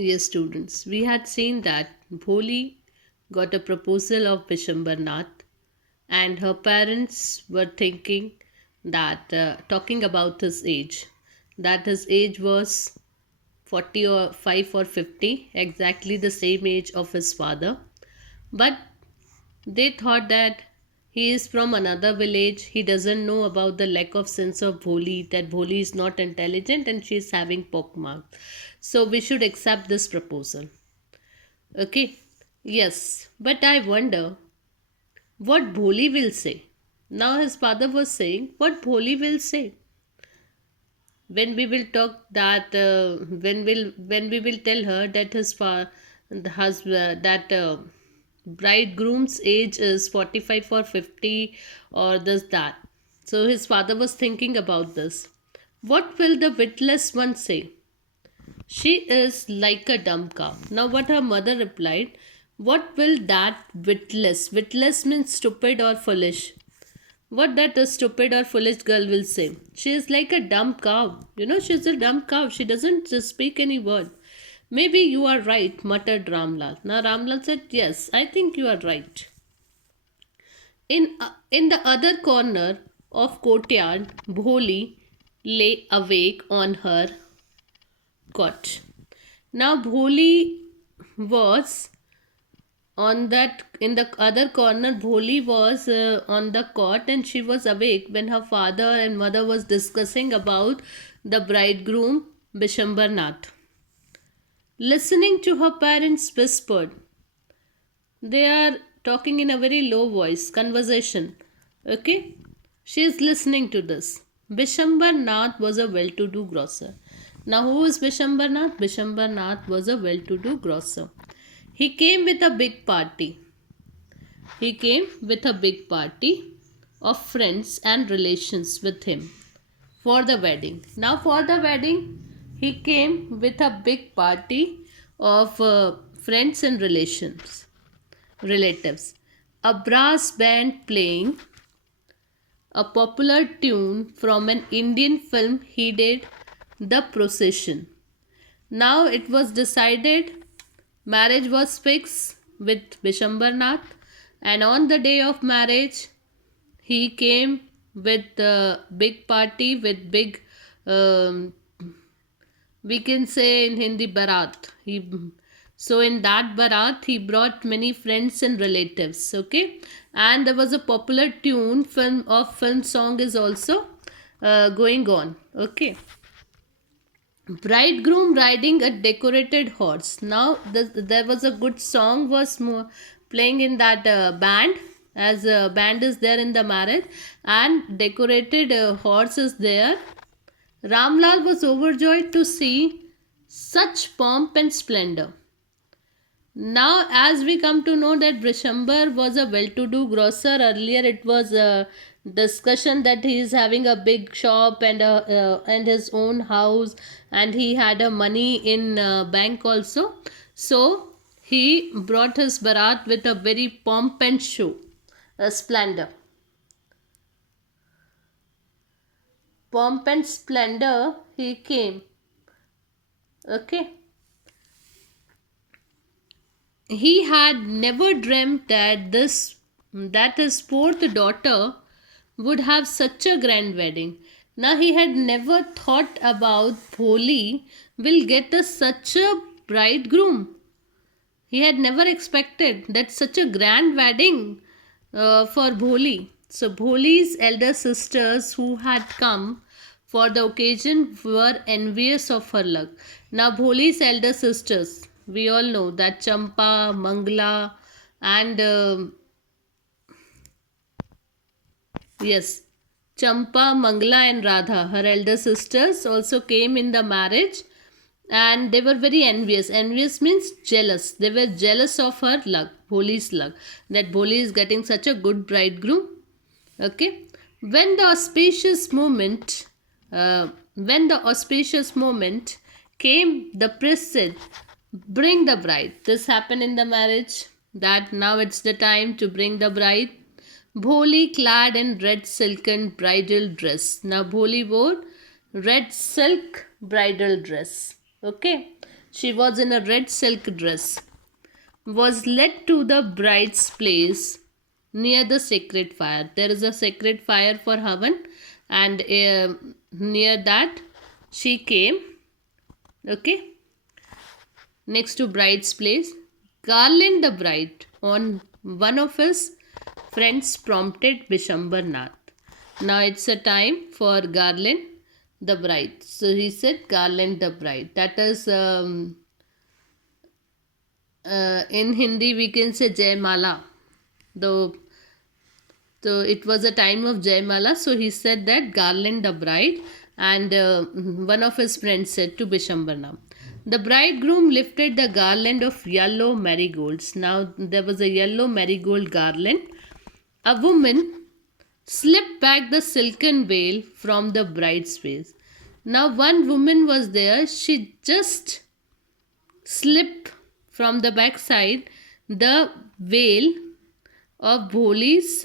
Yes, students, we had seen that Bholi got a proposal of Vishambarnath, and her parents were thinking that, talking about his age, that his age was 40 or 5 or 50, exactly the same age of his father. But they thought that he is from another village. He doesn't know about the lack of sense of Bholi, that Bholi is not intelligent and she is having pockmark. So we should accept this proposal. Okay. Yes. But I wonder what Bholi will say. Now his father was saying what Bholi will say. When we will talk that when we will tell her that that bridegroom's age is 45 or 50 or this that. So his father was thinking about this. What will the witless one say? She is like a dumb cow. Now, what her mother replied, what will that witless? Witless means stupid or foolish. What that a stupid or foolish girl will say. She is like a dumb cow. She's a dumb cow. She doesn't just speak any word. Maybe you are right, muttered Ramlal. Now, Ramlal said, yes, I think you are right. In the other corner of courtyard, Bholi lay awake on her cot. Now Bholi was on that in the other corner. Bholi was on the cot and she was awake when her father and mother was discussing about the bridegroom Bishambarnath. Listening to her parents whispered. They are talking in a very low voice, conversation. Okay? She is listening to this. Bishambar Nath was a well to do grocer. Now, who is Bishambar Nath? Bishambar Nath was a well to do grocer. He came with a big party. He came with a big party of friends and relations with him for the wedding. Now, for the wedding, he came with a big party of friends and relatives. A brass band playing a popular tune from an Indian film headed the procession. Now it was decided, marriage was fixed with Bishambarnath, and on the day of marriage, he came with a big party with big, um, we can say in Hindi, barat. So in that barat, he brought many friends and relatives. Okay, and there was a popular tune film song is also going on. Okay, bridegroom riding a decorated horse. Now there was a good song was playing in that band, as a band is there in the marriage, and decorated horse is there. Ramlal was overjoyed to see such pomp and splendor. Now, as we come to know that Brishambar was a well-to-do grocer, earlier it was a discussion that he is having a big shop and his own house, and he had a money in bank also. So he brought his barat with a very pomp and show, a splendor. Pomp and splendor he came. Okay. He had never dreamt that his fourth daughter would have such a grand wedding. Now he had never thought about Bholi will get such a bridegroom. He had never expected that such a grand wedding for Bholi. So Bholi's elder sisters who had come for the occasion were envious of her luck. Now Bholi's elder sisters, we all know that Champa, Mangla, and yes, Champa, Mangla, and Radha, her elder sisters, also came in the marriage, and they were very envious. Envious means jealous. They were jealous of her luck, Bholi's luck, that Bholi is getting such a good bridegroom. Okay, when the auspicious moment, came, the priest said, "Bring the bride." This happened in the marriage. That now it's the time to bring the bride. Bholi clad in red silken bridal dress. Now Bholi wore red silk bridal dress. Okay. she was in a red silk dress, was led to the bride's place near the sacred fire. There is a sacred fire for Havan, and near that she came. Okay, next to bride's place. Garland the bride on one of his friends prompted Bishambar Nath. Now it's a time for garland the bride. So he said garland the bride. That is in Hindi we can say Jai Mala. Though so it was a time of Jai Mala. So he said that garland the bride, and one of his friends said to Bishambar Nath. The bridegroom lifted the garland of yellow marigolds. Now there was a yellow marigold garland. A woman slipped back the silken veil from the bride's face. Now one woman was there. She just slipped from the backside the veil of Bholi's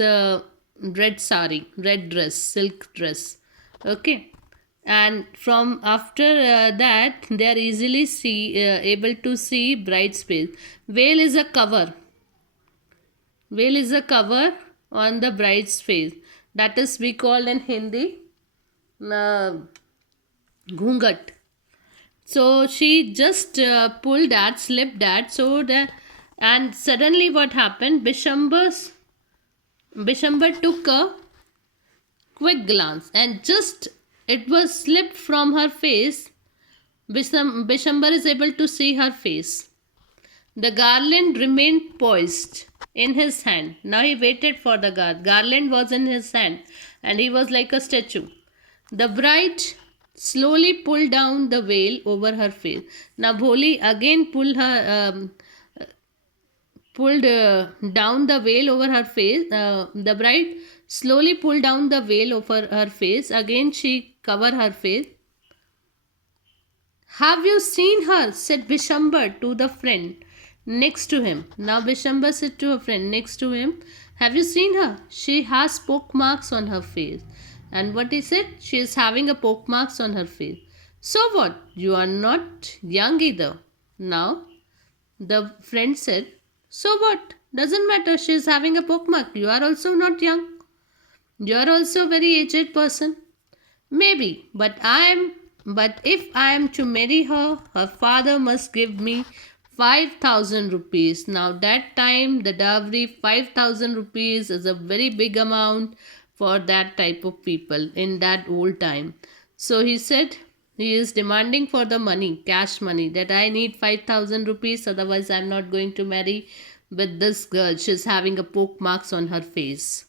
red sari, red dress, silk dress. Okay, and from after that they are easily able to see bride's face. Veil is a cover. Veil is a cover on the bride's face. That is we call in Hindi ghungat. So she just pulled that, slipped that. So the and suddenly what happened? Bishambar took a quick glance and just it was slipped from her face. Bishambar is able to see her face. The garland remained poised in his hand. Now he waited for the garland was in his hand and he was like a statue. The bride slowly pulled down the veil over her face. Now Bholi again pulled down the veil over her face. The bride slowly pulled down the veil over her face. Again she covered her face. Have you seen her? Said Bishambar to the friend next to him. Now Bishambar said to a friend next to him, have you seen her? She has poke marks on her face. And what he said? She is having a poke marks on her face. So what? You are not young either. Now the friend said, so what? Doesn't matter. She is having a poke mark. You are also not young. You are also a very aged person. Maybe, but if I am to marry her, her father must give me 5,000 rupees. Now that time the dowry 5,000 rupees is a very big amount for that type of people in that old time. So he said he is demanding for the money, cash money, that I need 5,000 rupees, otherwise I'm not going to marry with this girl. She's having a poke marks on her face.